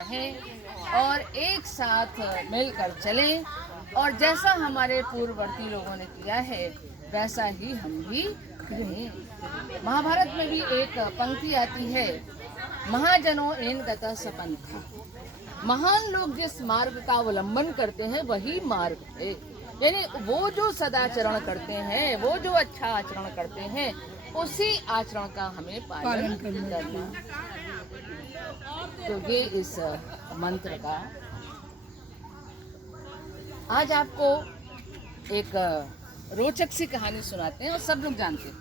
रहें और एक साथ मिलकर चलें और जैसा हमारे पूर्ववर्ती लोगों ने किया है वैसा ही हम भी करें। महाभारत में भी एक पंक्ति आती है, महाजनों एन गतः सपंथा। महान लोग जिस मार्ग का अवलंबन करते हैं वही मार्ग है, यानी वो जो सदाचरण करते हैं, वो जो अच्छा आचरण करते हैं, उसी आचरण का हमें पालन करना। तो ये इस मंत्र का आज आपको एक रोचक सी कहानी सुनाते हैं और सब लोग जानते हैं,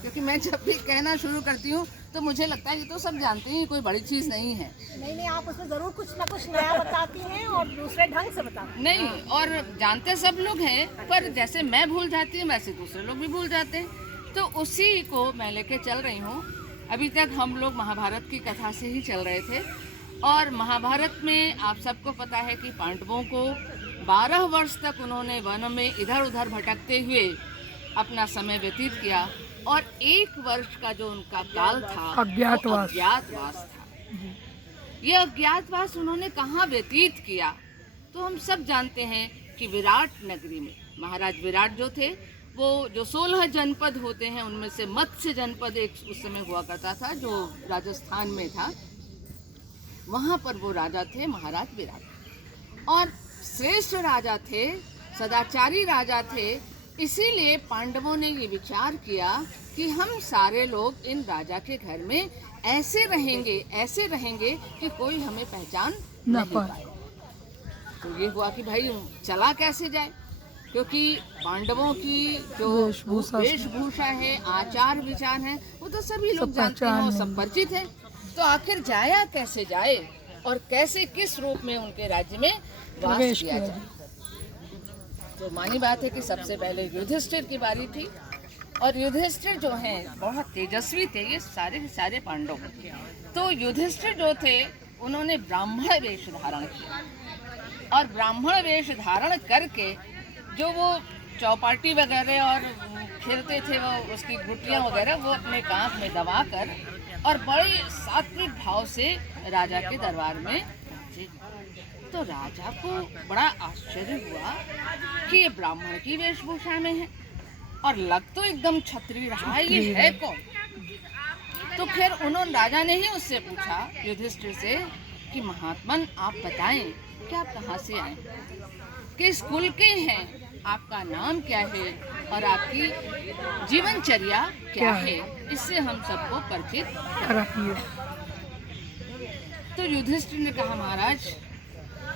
क्योंकि मैं जब भी कहना शुरू करती हूँ तो मुझे लगता है ये तो सब जानते हैं, कोई बड़ी चीज़ नहीं है। नहीं, आप उसमें ज़रूर कुछ ना कुछ नया बताती हैं और दूसरे ढंग से बताती हैं। नहीं, और जानते सब लोग हैं, पर जैसे मैं भूल जाती हूँ वैसे दूसरे लोग भी भूल जाते हैं, तो उसी को मैं लेके चल रही हूँ। अभी तक हम लोग महाभारत की कथा से ही चल रहे थे और महाभारत में आप सबको पता है कि पांडवों को 12 वर्ष तक उन्होंने वन में इधर उधर भटकते हुए अपना समय व्यतीत किया और 1 वर्ष का जो उनका काल था अज्ञातवास था। ये अज्ञातवास उन्होंने कहाँ व्यतीत किया, तो हम सब जानते हैं कि विराट नगरी में महाराज विराट जो थे, वो जो 16 जनपद होते हैं उनमें से मत्स्य जनपद एक उस समय हुआ करता था जो राजस्थान में था, वहाँ पर वो राजा थे महाराज विराट और श्रेष्ठ राजा थे, सदाचारी राजा थे। इसीलिए पांडवों ने ये विचार किया कि हम सारे लोग इन राजा के घर में ऐसे रहेंगे कि कोई हमें पहचान न पाए। तो ये हुआ कि भाई चला कैसे जाए, क्योंकि पांडवों की जो वेशभूषा है, आचार विचार है, वो तो सभी लोग जानते हैं, वो सब परिचित है। तो आखिर जाया कैसे जाए और कैसे किस रूप में उनके राज्य में वास किया जाए। तो मानी बात है कि सबसे पहले युधिष्ठिर की बारी थी और युधिष्ठिर जो हैं बहुत तेजस्वी थे, ये सारे के सारे पांडव। तो युधिष्ठिर जो थे उन्होंने ब्राह्मण वेश धारण किया और ब्राह्मण वेश धारण करके जो वो चौपाटी वगैरह और खेलते थे, वो उसकी गुटियाँ वगैरह वो अपने कांख में दबा कर और बड़े सात्विक भाव से राजा के दरबार में पहुंचे। तो राजा को बड़ा आश्चर्य हुआ कि ये ब्राह्मण की वेशभूषा में है और लग तो एकदम क्षत्रिय रहा है, ये है कौन। तो फिर उन्होंने राजा ने ही उससे पूछा युधिष्ठिर से कि महात्मन आप बताएं कि आप कहाँ से आए, किस कुल के हैं, आपका नाम क्या है और आपकी जीवनचर्या क्या है, इससे हम सबको परिचित कराइए। तो युधिष्ठिर ने कहा, महाराज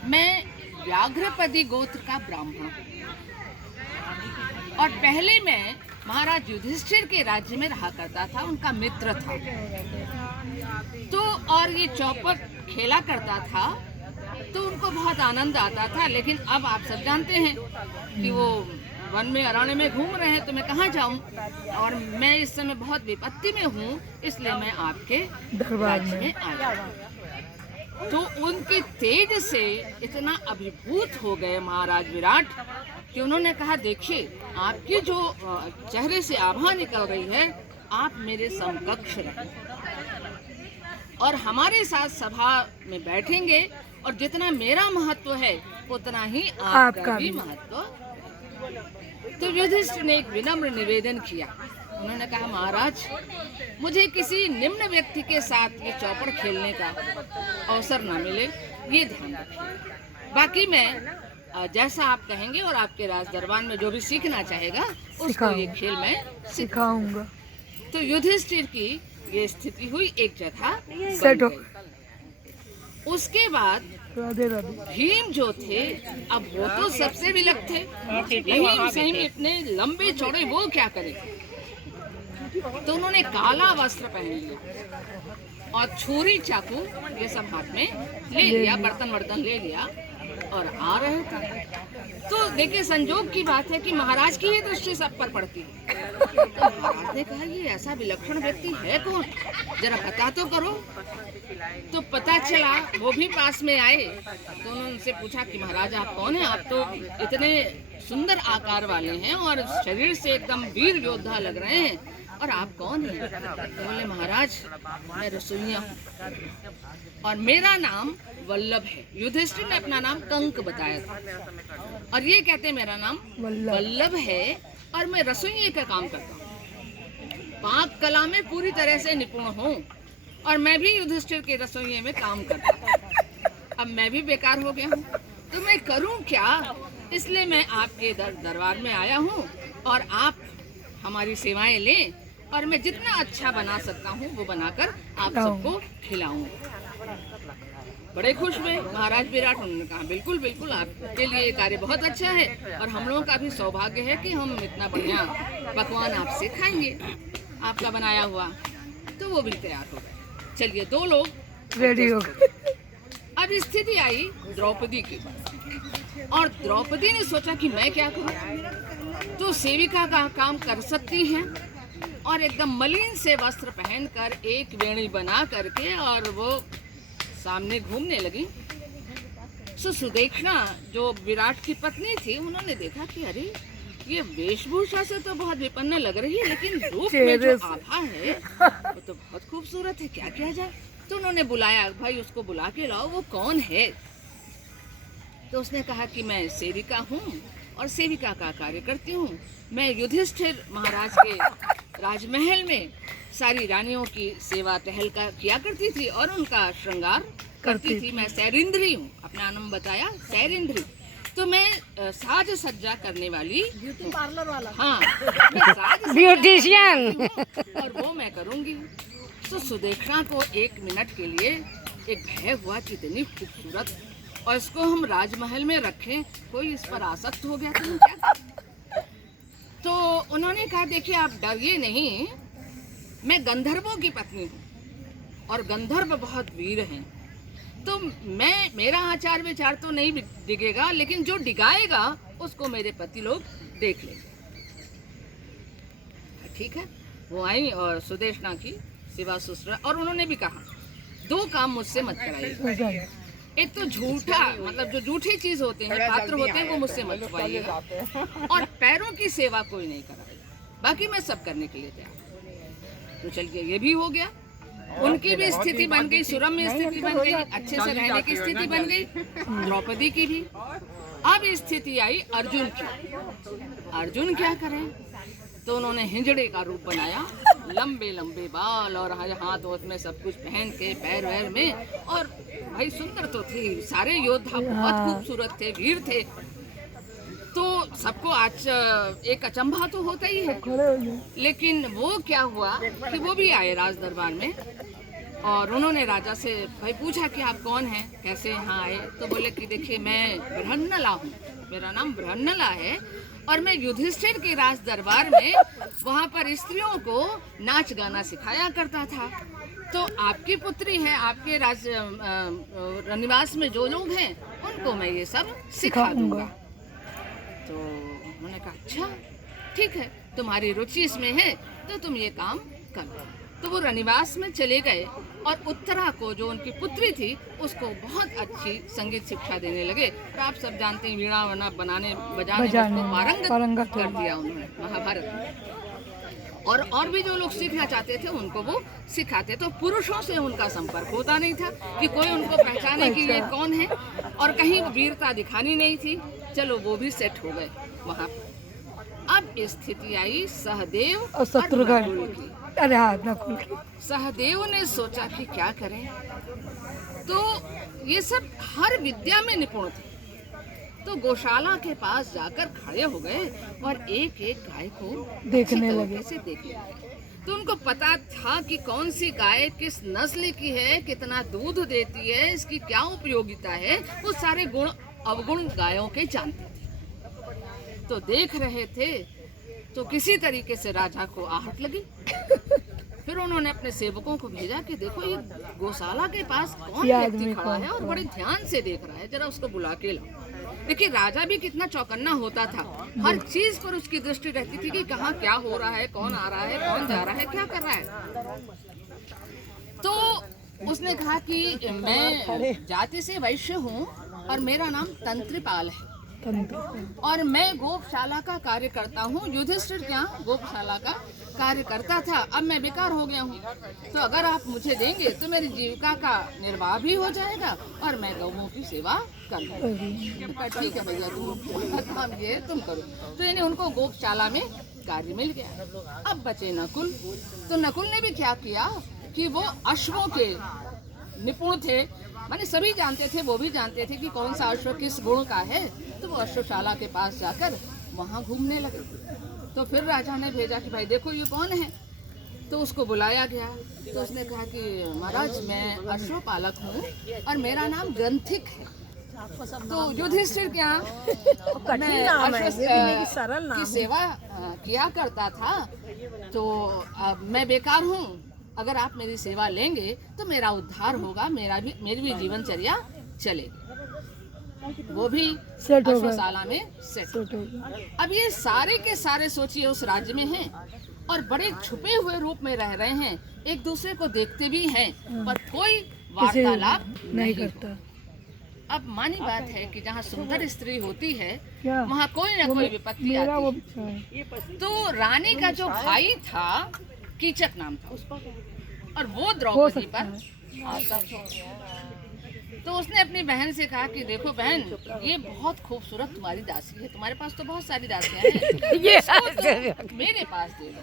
मैं व्याघ्रपदी गोत्र का ब्राह्मण हूँ और पहले मैं महाराज युधिष्ठिर के राज्य में रहा करता था, उनका मित्र था। तो और ये चौपट खेला करता था तो उनको बहुत आनंद आता था, लेकिन अब आप सब जानते हैं कि वो वन में अरण्य में घूम रहे हैं, तो मैं कहाँ जाऊं, और मैं इस समय बहुत विपत्ति में हूँ, इसलिए मैं आपके राज्य में आया। तो उनके तेज से इतना अभिभूत हो गए महाराज विराट कि उन्होंने कहा, देखिए आपकी जो चेहरे से आभा निकल रही है, आप मेरे समकक्ष रहें और हमारे साथ सभा में बैठेंगे और जितना मेरा महत्व है उतना ही आपका भी महत्व। तो युधिष्ठिर ने एक विनम्र निवेदन किया। उन्होंने कहा, महाराज मुझे किसी निम्न व्यक्ति के साथ ये चौपड़ खेलने का अवसर न मिले, ये ध्यान रखिए। बाकी मैं जैसा आप कहेंगे और आपके राज दरबार में जो भी सीखना चाहेगा उसको ये खेल मैं सिखाऊंगा। तो युधिष्ठिर की ये स्थिति हुई, एक जगह सेट हो। उसके बाद भीम जो थे, अब वो तो सबसे विलक थे, भीम सही में इतने लंबे चौड़े, वो क्या करे। तो उन्होंने काला वस्त्र पहन लिया और छुरी चाकू ये सब हाथ में ले लिया, बर्तन ले लिया और आ रहे थे। तो देखिए संजोग की बात है कि महाराज की ही दृष्टि सब पर पड़ती है। तो महाराज ने कहा, ये ऐसा विलक्षण व्यक्ति है कौन, जरा पता तो करो। तो पता चला, वो भी पास में आए तो उन्होंने उनसे पूछा कि महाराज आप कौन हैं, आप तो इतने सुंदर आकार वाले हैं और शरीर से एकदम वीर योद्धा लग रहे हैं और आप कौन हैं? तो बोले महाराज मैं रसोइया हूँ और मेरा नाम वल्लभ है। युधिष्ठिर ने अपना नाम कंक बताया था और ये कहते हैं मेरा नाम वल्लभ है और मैं रसोइये का काम करता हूँ, पाक कला में पूरी तरह से निपुण हूँ और मैं भी युधिष्ठिर के रसोइये में काम करता हूँ। अब मैं भी बेकार हो गया हूँ तो मैं करूँ क्या? इसलिए मैं आपके दरबार में आया हूँ और आप हमारी सेवाएं लें और मैं जितना अच्छा बना सकता हूँ वो बनाकर आप सबको खिलाऊं। बड़े खुश हुए महाराज विराट। उन्होंने कहा बिल्कुल बिल्कुल आपके लिए ये कार्य बहुत अच्छा है और हम लोगों का भी सौभाग्य है कि हम इतना बढ़िया पकवान आपसे खाएंगे आपका बनाया हुआ। तो वो भी तैयार हो गए। चलिए 2 लोग रेडी हो गए। अब स्थिति आई द्रौपदी की और द्रौपदी ने सोचा कि मैं क्या करूं। तो सेविका का काम कर सकती हैं और एकदम मलिन से वस्त्र पहनकर एक वेणी बना करके और वो सामने घूमने लगी। सुदेक्षणा जो विराट की पत्नी थी उन्होंने देखा कि अरे ये वेशभूषा से तो बहुत विपन्न लग रही है लेकिन रूप में जो आभा है वो तो बहुत खूबसूरत है, क्या किया जाए। तो उन्होंने बुलाया, भाई उसको बुला के लाओ, वो कौन है? तो उसने कहा कि मैं सेविका हूँ और सेविका का कार्य करती हूँ। मैं युधिष्ठिर महाराज के राजमहल में सारी रानियों की सेवा टहल का किया करती थी और उनका श्रृंगार करती थी। मैं सैरिंद्री हूँ, अपना नाम बताया सैरिंद्री। तो मैं साज सज्जा करने वाली ब्यूटी पार्लर वाला। हाँ, मैं साज ब्यूटिशियन और वो मैं करूँगी। तो सुदेक्षणा को 1 मिनट के लिए एक भय हुआ कि इतनी खूबसूरत और इसको हम राजमहल में रखें, कोई इस पर आसक्त हो गया तो हम क्या करें? तो उन्होंने कहा देखिए आप डरिए नहीं, मैं गंधर्वों की पत्नी हूँ और गंधर्व बहुत वीर हैं। तो मेरा आचार विचार तो नहीं डिगेगा लेकिन जो डिगाएगा उसको मेरे पति लोग देख लेंगे। ठीक है, वो आई और सुदेक्षणा की सेवा शुश्रूषा और उन्होंने भी कहा 2 काम मुझसे मत कराइए। एक तो झूठा मतलब जो झूठी चीज होते हैं पात्र होते हैं वो मुझसे मत छुपाइए और पैरों की सेवा कोई नहीं कराएगा, बाकी मैं सब करने के लिए तैयार। तो चलिए ये भी हो गया, उनकी भी स्थिति बन गई, सुरम्य स्थिति बन गई, अच्छे से रहने की स्थिति बन गई, द्रौपदी की भी। अब स्थिति आई अर्जुन की। अर्जुन क्या करें? तो उन्होंने हिंजड़े का रूप बनाया, लंबे लंबे बाल और हाथ में सब कुछ पहन के पैर वैर में, और भाई सुंदर तो थे, सारे योद्धा बहुत खूबसूरत थे, वीर थे। तो सबको आज एक अचंभा तो होता ही है। लेकिन वो क्या हुआ कि वो भी आए राज दरबार में और उन्होंने राजा से भाई पूछा कि आप कौन हैं, कैसे यहाँ आए? तो बोले कि देखिए मैं बृहन्नला हूँ, मेरा नाम बृहन्नला है और मैं युधिष्ठिर के राज दरबार में वहाँ पर स्त्रियों को नाच गाना सिखाया करता था। तो आपकी पुत्री है, आपके निवास में जो लोग हैं उनको मैं ये सब सिखा दूंगा। तो उन्होंने कहा अच्छा ठीक है, तुम्हारी रुचि इसमें है तो तुम ये काम करो। तो वो रनिवास में चले गए और उत्तरा को जो उनकी पुत्री थी उसको बहुत अच्छी संगीत शिक्षा देने लगे। और आप सब जानते हैं वीणा वना बनाने बजाने उसको पारंगत कर दिया उन्होंने महाभारत में। और भी जो लोग सीखना चाहते थे उनको वो सिखाते। तो पुरुषों से उनका संपर्क होता नहीं था कि कोई उनको पहचाने कि ये कौन है, और कहीं वीरता दिखानी नहीं थी। चलो वो भी सेट हो गए वहाँ पर। अब स्थिति आई सहदेव और शत्रुघ्न की। अरे नकुल की। सहदेव ने सोचा कि क्या करें, तो ये सब हर विद्या में निपुण थे। तो गौशाला के पास जाकर खड़े हो गए और एक एक गाय को देखने लगे। तो उनको पता था कि कौन सी गाय किस नस्ल की है, कितना दूध देती है, इसकी क्या उपयोगिता है, वो सारे गुण अवगुण गायों के जानते थे। तो देख रहे थे तो किसी तरीके से राजा को आहट लगी। फिर उन्होंने अपने सेवकों को भेजा कि देखो ये गौशाला के पास कौन व्यक्ति खड़ा है और बड़े ध्यान से देख रहा है, जरा उसको बुला के लाओ। देखिए राजा भी कितना चौकन्ना होता था, हर चीज पर उसकी दृष्टि रहती थी कि कहाँ क्या हो रहा है, कौन आ रहा है, कौन जा रहा है, क्या कर रहा है। तो उसने कहा कि मैं जाति से वैश्य हूँ और मेरा नाम तंत्रिपाल है और मैं गोशाला का कार्य करता हूँ। युधिष्ठिर क्या गोशाला का कार्य करता था, अब मैं बेकार हो गया हूँ, तो अगर आप मुझे देंगे तो मेरी जीविका का निर्वाह भी हो जाएगा और मैं गौओं की सेवा कर लूँगा। ठीक है भैया, तुम काम ये तुम करो। तो यानी उनको गौशाला में कार्य मिल गया। अब बचे नकुल, तो नकुल ने भी क्या किया कि वो अश्वों के निपुण थे, माने सभी जानते थे, वो भी जानते थे कि कौन सा अश्व किस गुण का है, तो वो अश्वशाला के पास जाकर वहाँ घूमने लगे। तो फिर राजा ने भेजा कि भाई देखो ये कौन है, तो उसको बुलाया गया। तो उसने कहा कि महाराज मैं अश्वपालक हूँ और मेरा नाम ग्रंथिक है। तो युधिष्ठिर क्या मैं अश्व की सेवा किया करता था, तो अब मैं बेकार हूँ, अगर आप मेरी सेवा लेंगे तो मेरा उद्धार होगा, मेरी भी जीवनचर्या चलेगी। वो भी अश्वशाला में सेट। अब ये सारे के सारे सोचिए उस राज्य में हैं और बड़े छुपे हुए रूप में रह रहे हैं, एक दूसरे को देखते भी हैं पर कोई वार्तालाप नहीं करता। अब मानी बात है कि जहाँ सुंदर स्त्री होती है वहाँ कोई ना कोई विपत्ति आती है। तो रानी का जो भाई था, कीचक नाम था, और वो द्रौपदी पर आसक्त हो गया। तो उसने अपनी बहन से कहा कि देखो बहन, ये बहुत खूबसूरत तुम्हारी दासी है, तुम्हारे पास तो बहुत सारी दासियां हैं, तो मेरे पास दे दो।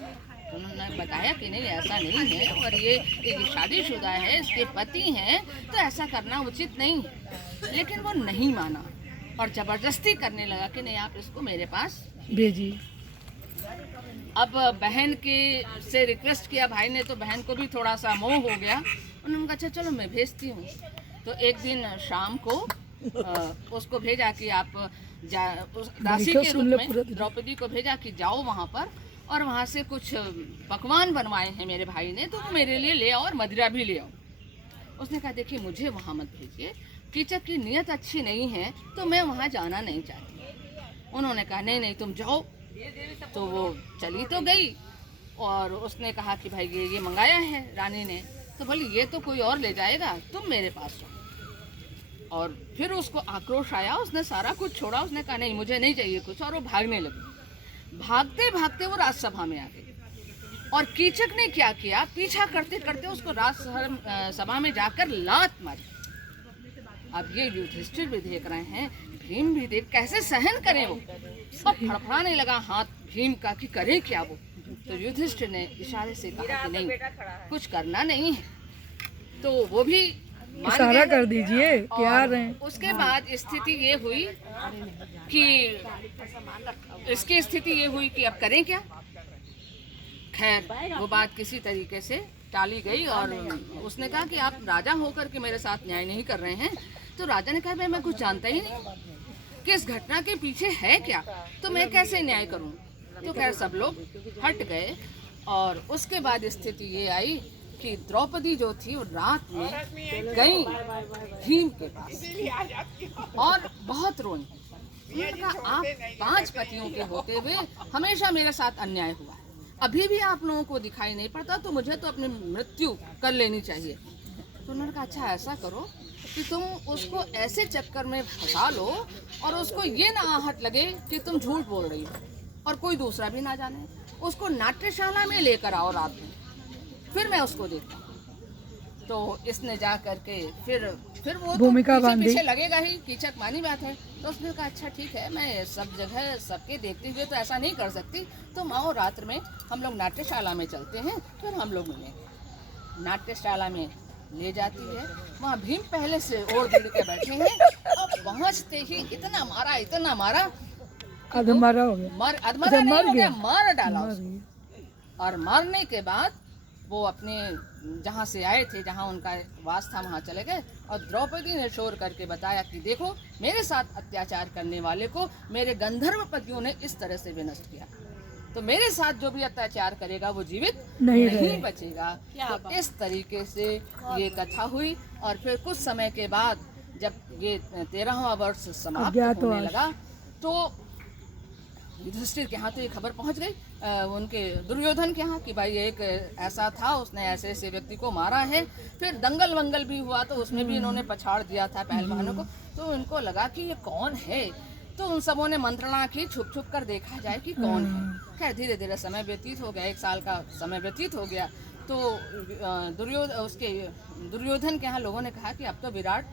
तो उन्होंने बताया कि नहीं ऐसा नहीं है, और ये शादीशुदा है, इसके पति हैं, तो ऐसा करना उचित नहीं है। लेकिन वो नहीं माना और जबरदस्ती करने लगा कि नहीं आप इसको मेरे पास भेजिए। अब बहन के से रिक्वेस्ट किया भाई ने, तो बहन को भी थोड़ा सा मोह हो गया। उन्होंने कहा अच्छा चलो मैं भेजती हूँ। तो एक दिन शाम को उसको भेजा कि आप दासी के रूप में द्रौपदी को भेजा कि जाओ वहाँ पर और वहाँ से कुछ पकवान बनवाए हैं मेरे भाई ने, तो मेरे लिए ले आओ और मदिरा भी ले आओ। उसने कहा देखिए मुझे वहाँ मत भेजिए, कीचक की नीयत अच्छी नहीं है, तो मैं वहाँ जाना नहीं चाहती। उन्होंने कहा नहीं नहीं तुम जाओ। तो वो चली तो गई और उसने कहा कि भाई ये मंगाया है रानी ने, तो बोली ये तो कोई और ले जाएगा, तुम मेरे पास रहो। और फिर उसको आक्रोश आया, उसने सारा कुछ छोड़ा, उसने कहा नहीं मुझे नहीं चाहिए कुछ, और वो भागने लगी। भागते भागते वो राजसभा में आ गई और कीचक ने क्या किया, पीछा करते करते उसको राजसभा में जाकर लात मारी। अब ये युधिष्ठिर भी देख रहे हैं, भीम भी देख, कैसे सहन करें वो, सब फड़फड़ाने लगा हाथ भीम का कि करे क्या वो। तो युधिष्ठिर ने इशारे से कहा कि नहीं कुछ करना नहीं है, तो वो भी इशारा कर दीजिए क्या रहे। उसके बाद स्थिति ये हुई कि इसकी स्थिति ये हुई कि अब करें क्या। खैर वो बात किसी तरीके से टाली गई और उसने कहा कि आप राजा होकर के मेरे साथ न्याय नहीं कर रहे हैं। तो राजा ने कहा मैं कुछ जानता ही नहीं कि इस घटना के पीछे है क्या, तो मैं कैसे न्याय करूं। तो खैर सब लोग हट गए और उसके बाद स्थिति ये आई कि द्रौपदी जो थी वो रात में गई भीम के पास और बहुत रोई। उन्होंने कहा आप 5 पतियों के होते हुए हमेशा मेरे साथ अन्याय हुआ, अभी भी आप लोगों को दिखाई नहीं पड़ता, तो मुझे तो अपनी मृत्यु कर लेनी चाहिए। तो उन्होंने कहा अच्छा ऐसा करो कि तुम उसको ऐसे चक्कर में फंसा लो और उसको ये ना आहट लगे कि तुम झूठ बोल रही हो और कोई दूसरा भी ना जाने, उसको नाट्यशाला में लेकर आओ रात में, फिर मैं उसको देखता हूँ। तो इसने जा करके फिर वो तो पीछे लगेगा ही, कीचक मानी बात है। तो उसने कहा अच्छा ठीक है, मैं सब जगह सबके देखते हुए तो ऐसा नहीं कर सकती, तुम आओ रात्र में हम लोग नाट्यशाला में चलते हैं, फिर हम लोग मिलेंगे। नाट्यशाला में ले जाती है, वहाँ भीम पहले से ओढ़ गिर के बैठे हैं और पहुँचते ही इतना मारा अधमरा हो गया, मार डाला उसको। और मारने के बाद वो अपने जहाँ से आए थे, जहाँ उनका वास था, वहाँ चले गए और द्रौपदी ने शोर करके बताया कि देखो मेरे साथ अत्याचार करने वाले को मेरे गंधर्व पतियों ने इस तरह से विनष्ट किया, तो मेरे साथ जो भी अत्याचार करेगा वो जीवित नहीं बचेगा। तो इस तरीके से ये कथा हुई और फिर कुछ समय के बाद जब ये 13वां वर्ष समाप्त होने लगा तो युधिष्ठिर के यहाँ तो ये खबर पहुँच गई उनके दुर्योधन के यहाँ कि भाई एक ऐसा था, उसने ऐसे ऐसे व्यक्ति को मारा है। फिर दंगल वंगल भी हुआ तो उसमें भी इन्होंने पछाड़ दिया था पहलवानों को। तो इनको लगा कि ये कौन है, तो उन सबों ने मंत्रणा की, छुप छुप कर देखा जाए कि कौन है। खैर धीरे धीरे समय व्यतीत हो गया, 1 साल का समय व्यतीत हो गया। तो दुर्योधन के यहाँ लोगों ने कहा कि अब तो विराट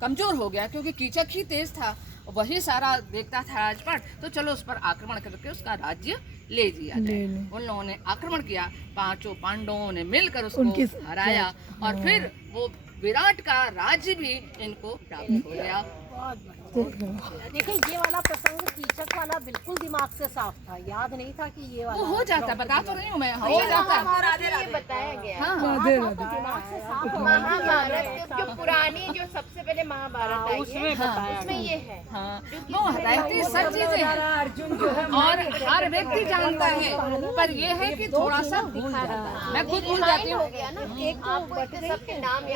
कमजोर हो गया, क्योंकि कीचक ही तेज था, वही सारा देखता था राजपाट, तो चलो उस पर आक्रमण करके उसका राज्य ले लिया जाए। उन लोगों ने आक्रमण किया, 5 पांडवों ने मिलकर उसको हराया, और फिर वो विराट का राज्य भी इनको प्राप्त हो गया। देखिए ये वाला प्रसंग कीचक वाला बिल्कुल दिमाग से साफ था, याद नहीं था कि ये वाला वो हो जाता, बता तो रही हूँ मैं, हो जाता। बताया गया हाँ दिमाग से साफ महाभारत जो पुरानी, जो सबसे पहले महाभारत आई है, उसमें ये है। हाँ, वो हदायती सब चीजें हैं और हर व्यक्ति जानता है, पर ये है कि थोड़ा सा भूल जाता है। मैं खुद भूल जाती हूँ। आपको इतने सबके नाम